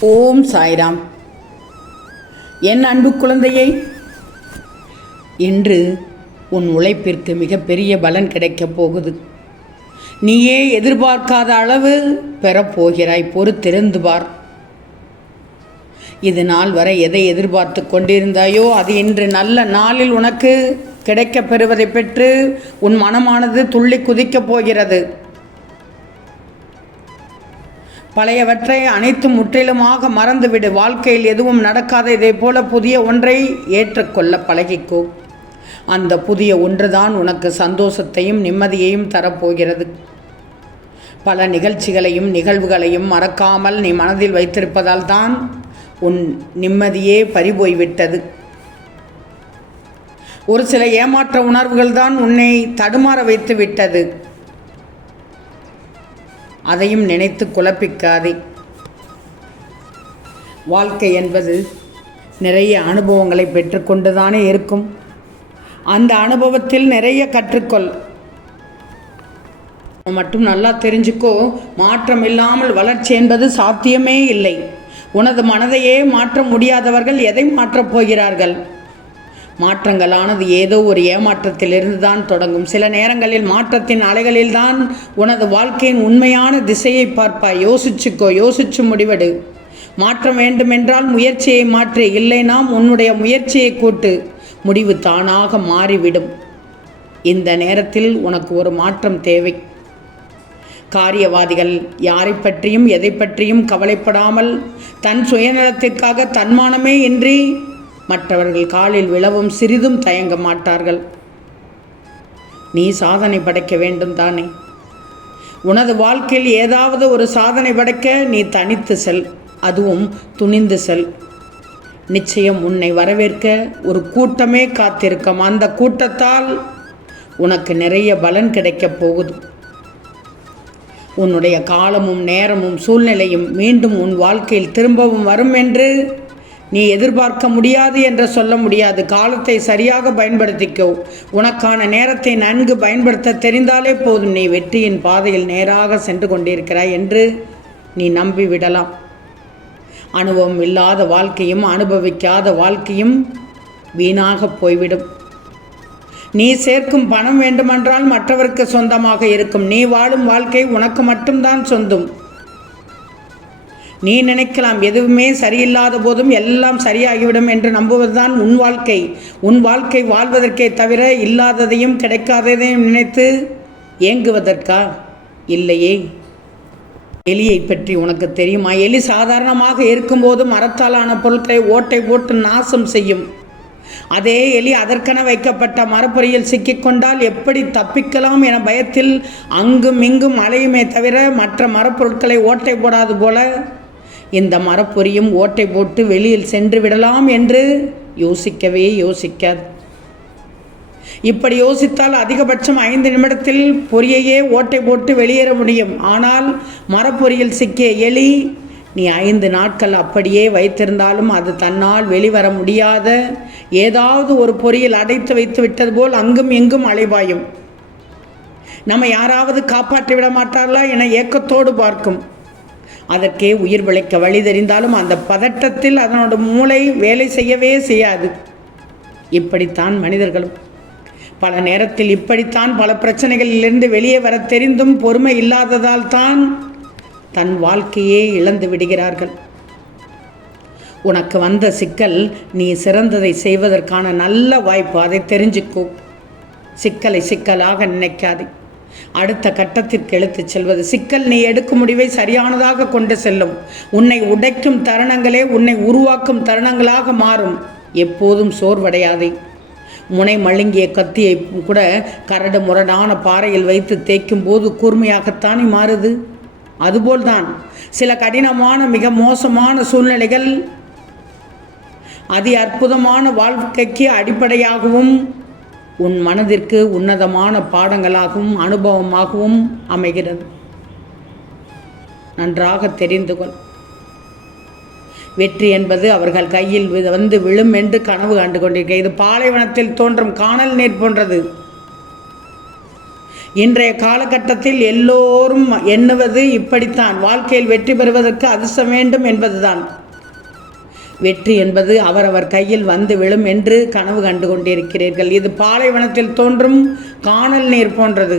ஓம் சாய்ராம். என் அன்பு குழந்தையை இன்று உன் உழைப்பிற்கு மிகப்பெரிய பலன் கிடைக்கப் போகுது. நீயே எதிர்பார்க்காத அளவு பெறப்போகிறாய் பொறுத்திருந்து பார். இது நாள் வரை எதை எதிர்பார்த்து கொண்டிருந்தாயோ அது இன்று நல்ல நாளில் உனக்கு கிடைக்கப் பெறுவதை பெற்று உன் மனமானது துள்ளி குதிக்கப் போகிறது. பழையவற்றை அனைத்தும் முற்றிலுமாக மறந்துவிடு. வாழ்க்கையில் எதுவும் நடக்காத இதை போல புதிய ஒன்றை ஏற்றுக்கொள்ள பழகிக்கோ. அந்த புதிய ஒன்றுதான் உனக்கு சந்தோஷத்தையும் நிம்மதியையும் தரப்போகிறது. பல நிகழ்ச்சிகளையும் நிகழ்வுகளையும் மறக்காமல் நீ மனதில் வைத்திருப்பதால் தான் உன் நிம்மதியே பறிபோய்விட்டது. ஒரு சில ஏமாற்ற உணர்வுகள் தான் உன்னை தடுமாற வைத்து விட்டது அதையும் நினைத்து குழப்பிக்காதே. வாழ்க்கை என்பது நிறைய அனுபவங்களை பெற்றுக்கொண்டுதானே இருக்கும். அந்த அனுபவத்தில் நிறைய கற்றுக்கொள். மட்டும் நல்லா தெரிஞ்சுக்கோ. மாற்றம் இல்லாமல் வளர்ச்சி என்பது சாத்தியமே இல்லை. உனது மனதையே மாற்ற முடியாதவர்கள் எதை மாற்றப் போகிறார்கள்? மாற்றங்களானது ஏதோ ஒரு ஏமாற்றத்திலிருந்து தான் தொடங்கும். சில நேரங்களில் மாற்றத்தின் அலைகளில்தான் உனது வாழ்க்கையின் உண்மையான திசையை பார்ப்பாய். யோசிச்சுக்கோ யோசிச்சு முடிவெடு. மாற்றம் வேண்டுமென்றால் முயற்சியை மாற்று. இல்லைனா உன்னுடைய முயற்சியை கூட்டு. முடிவு தானாக மாறிவிடும். இந்த நேரத்தில் உனக்கு ஒரு மாற்றம் தேவை. காரியவாதிகள் யாரை பற்றியும் எதை பற்றியும் கவலைப்படாமல் தன் சுயநலத்திற்காக தன்மானமே இன்றி மற்றவர்கள் காலில் விழவும் சிறிதும் தயங்க மாட்டார்கள். நீ சாதனை படைக்க வேண்டும் தானே? உனது வாழ்க்கையில் ஏதாவது ஒரு சாதனை படைக்க நீ தனித்து செல் அதுவும் துணிந்து செல். நிச்சயம் உன்னை வரவேற்க ஒரு கூட்டமே காத்திருக்கும். அந்த கூட்டத்தால் உனக்கு நிறைய பலன் கிடைக்கப் போகுது. உன்னுடைய காலமும் நேரமும் சூழ்நிலையும் மீண்டும் உன் வாழ்க்கையில் திரும்பவும் வரும் என்று நீ எதிர்பார்க்க முடியாது என்று சொல்ல முடியாது. காலத்தை சரியாக பயன்படுத்திக்கோ. உனக்கான நேரத்தை நன்கு பயன்படுத்த தெரிந்தாலே போதும். நீ வெற்றியின் பாதையில் நேராக சென்று கொண்டிருக்கிறாய் என்று நீ நம்பிவிடலாம் அனுபவம் இல்லாத வாழ்க்கையும் அனுபவிக்காத வாழ்க்கையும் வீணாக போய்விடும். நீ சேர்க்கும் பணம் வேண்டுமென்றால் மற்றவருக்கு சொந்தமாக இருக்கும். நீ வாழும் வாழ்க்கை உனக்கு மட்டும்தான் சொந்தம். நீ நினைக்கலாம் எதுவுமே சரியில்லாத போதும் எல்லாம் சரியாகிவிடும் என்று நம்புவதுதான் உன் வாழ்க்கை. உன் வாழ்க்கை வாழ்வதற்கே தவிர இல்லாததையும் கிடைக்காததையும் நினைத்து ஏங்குவதற்கா? இல்லையே. எலியை பற்றி உனக்கு தெரியுமா? எலி சாதாரணமாக இருக்கும்போது மரத்தாலான பொருட்களை ஓட்டை போட்டு நாசம் செய்யும். அதே எலி அதற்கென வைக்கப்பட்ட மரப்பொறியில் சிக்கிக்கொண்டால் எப்படி தப்பிக்கலாம் என பயத்தில் அங்கும் இங்கும் அலையுமே தவிர மற்ற மரப்பொருட்களை ஓட்டை போடாது போல இந்த மரப்பொறியும் ஓட்டை போட்டு வெளியில் சென்று விடலாம் என்று யோசிக்கவே யோசிக்காது. இப்படி யோசித்தால் அதிகபட்சம் ஐந்து நிமிடத்தில் பொரியையே ஓட்டை போட்டு வெளியேற முடியும். ஆனால் மரப்பொறியில் சிக்கிய எலி நீ ஐந்து நாட்கள் அப்படியே வைத்திருந்தாலும் அது தன்னால் வெளிவர முடியாத ஏதாவது ஒரு பொறியில் அடைத்து வைத்து விட்டது போல் அங்கும் எங்கும் அலைபாயும். நம்ம யாராவது காப்பாற்றி விட மாட்டார்களா என ஏக்கத்தோடு பார்க்கும். அதற்கே உயிர் பிழைக்க வழி தெரிந்தாலும் அந்த பதட்டத்தில் அதனோட மூளை வேலை செய்யவே செய்யாது. இப்படித்தான் மனிதர்களும். பல நேரத்தில் இப்படித்தான் பல பிரச்சனைகளிலிருந்து வெளியே வர தெரிந்தும் பொறுமை இல்லாததால் தான் தன் வாழ்க்கையே இழந்து விடுகிறார்கள். உனக்கு வந்த சிக்கல் நீ சிறந்ததை செய்வதற்கான நல்ல வாய்ப்பு அதை தெரிஞ்சுக்கோ. சிக்கலை சிக்கலாக நினைக்காதே. அடுத்த கட்டத்திற்கு எடுத்துச் செல்வது. சிக்கல் நீ எடுக்கும் முடிவை சரியானதாக கொண்டு செல்லும். உன்னை உடைக்கும் தருணங்களே உன்னை உருவாக்கும் தருணங்களாக மாறும். எப்போதும் சோர்வடையாதே. முனை மழுங்கிய கத்தியை கூட கரடு முரடான பாறையில் வைத்து தேய்க்கும் போது கூர்மையாகத்தானே மாறுது? அதுபோல்தான். சில கடினமான மிக மோசமான சூழ்நிலைகள் அதி அற்புதமான வாழ்க்கைக்கு அடிப்படையாகவும் உன் மனதிற்கு உன்னதமான பாடங்களாகவும் அனுபவமாகவும் அமைகிறது. நன்றாக தெரிந்து கொள். வெற்றி என்பது அவர்கள் கையில் வி- வந்து விழும் என்று கனவு கண்டு கொண்டிருக்க இது பாலைவனத்தில் தோன்றும் காணல் நீர் போன்றது. இன்றைய காலகட்டத்தில் எல்லோரும் எண்ணுவது இப்படித்தான். வாழ்க்கையில் வெற்றி பெறுவதற்கு அதிர்ஷ்டம் வேண்டும் என்பதுதான். வெற்றி என்பது அவரவர் கையில் வந்து விழும் என்று கனவு கண்டு கொண்டிருக்கிறீர்கள் இது பாலைவனத்தில் தோன்றும் காணல் நீர் போன்றது.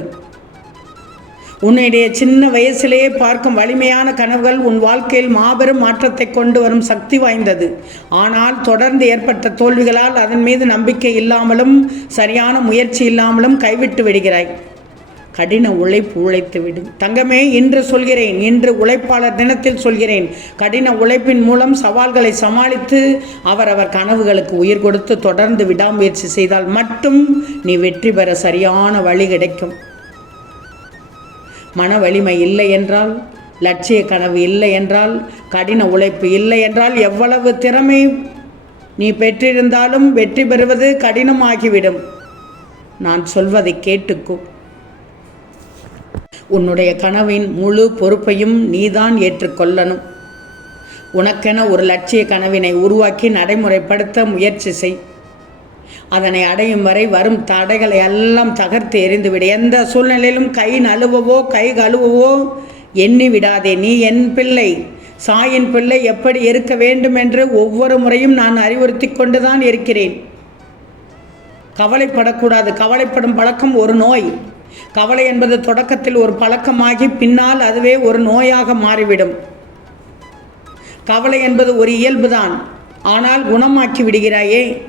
உன்னுடைய சின்ன வயசிலேயே பார்க்கும் வலிமையான கனவுகள் உன் வாழ்க்கையில் மாபெரும் மாற்றத்தை கொண்டு வரும் சக்தி வாய்ந்தது. ஆனால் தொடர்ந்து ஏற்பட்ட தோல்விகளால் அதன் மீது நம்பிக்கை இல்லாமலும் சரியான முயற்சி இல்லாமலும் கைவிட்டு விடுகிறாய். கடின உழைப்பு உழைத்து விடும் தங்கமே இன்று சொல்கிறேன் இன்று உழைப்பாளர் தினத்தில் சொல்கிறேன். கடின உழைப்பின் மூலம் சவால்களை சமாளித்து அவரவர் கனவுகளுக்கு உயிர் கொடுத்து தொடர்ந்து விடாமுயற்சி செய்தால் மட்டும் நீ வெற்றி பெற சரியான வழி கிடைக்கும். மன வலிமை இல்லை என்றால் லட்சிய கனவு இல்லை என்றால் கடின உழைப்பு இல்லை என்றால் எவ்வளவு திறமை நீ பெற்றிருந்தாலும் வெற்றி பெறுவது கடினமாகிவிடும். நான் சொல்வதை கேட்டுக்கோ. உன்னுடைய கனவின் முழு பொறுப்பையும் நீதான் ஏற்றுக்கொள்ளணும். உனக்கென ஒரு லட்சிய கனவினை உருவாக்கி நடைமுறைப்படுத்த முயற்சி செய். அதனை அடையும் வரை வரும் தடைகளை எல்லாம் தகர்த்து எறிந்துவிடு. எந்த சூழ்நிலையிலும் கை நழுவவோ கை கழுவவோ எண்ணி விடாதே. நீ என் பிள்ளை. சாயின் பிள்ளை எப்படி இருக்க வேண்டும் என்று ஒவ்வொரு முறையும் நான் அறிவுறுத்தி கொண்டுதான் இருக்கிறேன். கவலைப்படக்கூடாது. கவலைப்படும் பழக்கம் ஒரு நோய். கவலை என்பது தொடக்கத்தில் ஒரு பழக்கமாகி பின்னால் அதுவே ஒரு நோயாக மாறிவிடும். கவலை என்பது ஒரு இயல்புதான். ஆனால் குணமாக்கி விடுகிறாயே?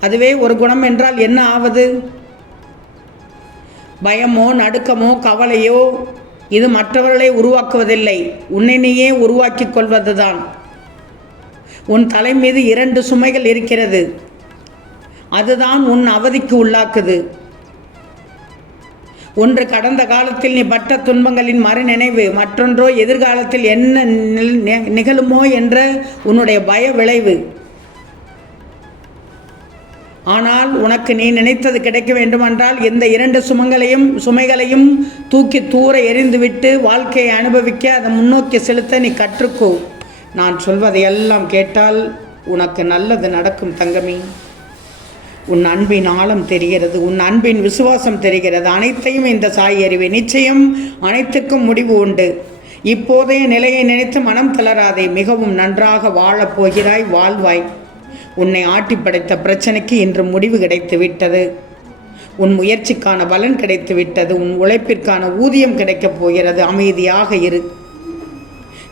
அதுவே ஒரு குணம் என்றால் என்ன ஆவது? பயமோ நடுக்கமோ கவலையோ இது மற்றவர்களை உருவாக்குவதில்லை. உன்னை நீயே உருவாக்கிக் கொள்வதுதான். உன் தலை மீது இரண்டு சுமைகள் இருக்கிறது. அதுதான் உன் அவதிக்கு உள்ளாக்குது. ஒன்று கடந்த காலத்தில் நீ பட்ட துன்பங்களின் மறுநினைவு மற்றொன்றோ எதிர்காலத்தில் என்ன நிகழுமோ என்ற உன்னுடைய பய விளைவு. ஆனால் உனக்கு நீ நினைத்தது கிடைக்க வேண்டுமென்றால் இந்த இரண்டு சுமங்களையும் சுமைகளையும் தூக்கி தூர எரிந்துவிட்டு வாழ்க்கையை அனுபவிக்க அதை முன்னோக்கி செலுத்த நீ கற்றுக்கோ. நான் சொல்வதையெல்லாம் கேட்டால் உனக்கு நல்லது நடக்கும் தங்கமி. உன் அன்பின் ஆழம் தெரிகிறது உன் அன்பின் விசுவாசம் தெரிகிறது. அனைத்தையும் இந்த சாய் அறிவே. நிச்சயம் அனைத்துக்கும் முடிவு உண்டு. இப்போதைய நிலையை நினைத்து மனம் தளராதே. மிகவும் நன்றாக வாழப் போகிறாய் வாழ்வாய். உன்னை ஆட்டி படைத்த பிரச்சனைக்கு இன்று முடிவு கிடைத்து விட்டது. உன் முயற்சிக்கான பலன் கிடைத்து விட்டது. உன் உழைப்பிற்கான ஊதியம் கிடைக்கப் போகிறது. அமைதியாக இரு.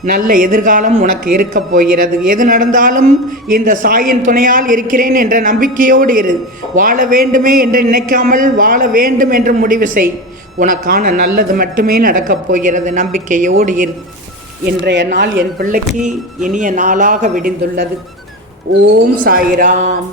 நல்ல எதிர்காலம் உனக்கு இருக்க போகிறது. எது நடந்தாலும் இந்த சாயின் துணையால் இருக்கிறேன் என்ற நம்பிக்கையோடு இரு. வாழ வேண்டுமே என்று நினைக்காமல் வாழ வேண்டும் என்று முடிவு செய். உனக்கான நல்லது மட்டுமே நடக்கப் போகிறது. நம்பிக்கையோடு இரு. இன்றைய நாள் என் பிள்ளைக்கு இனிய நாளாக விடிந்துள்ளது. ஓம் சாயிராம்.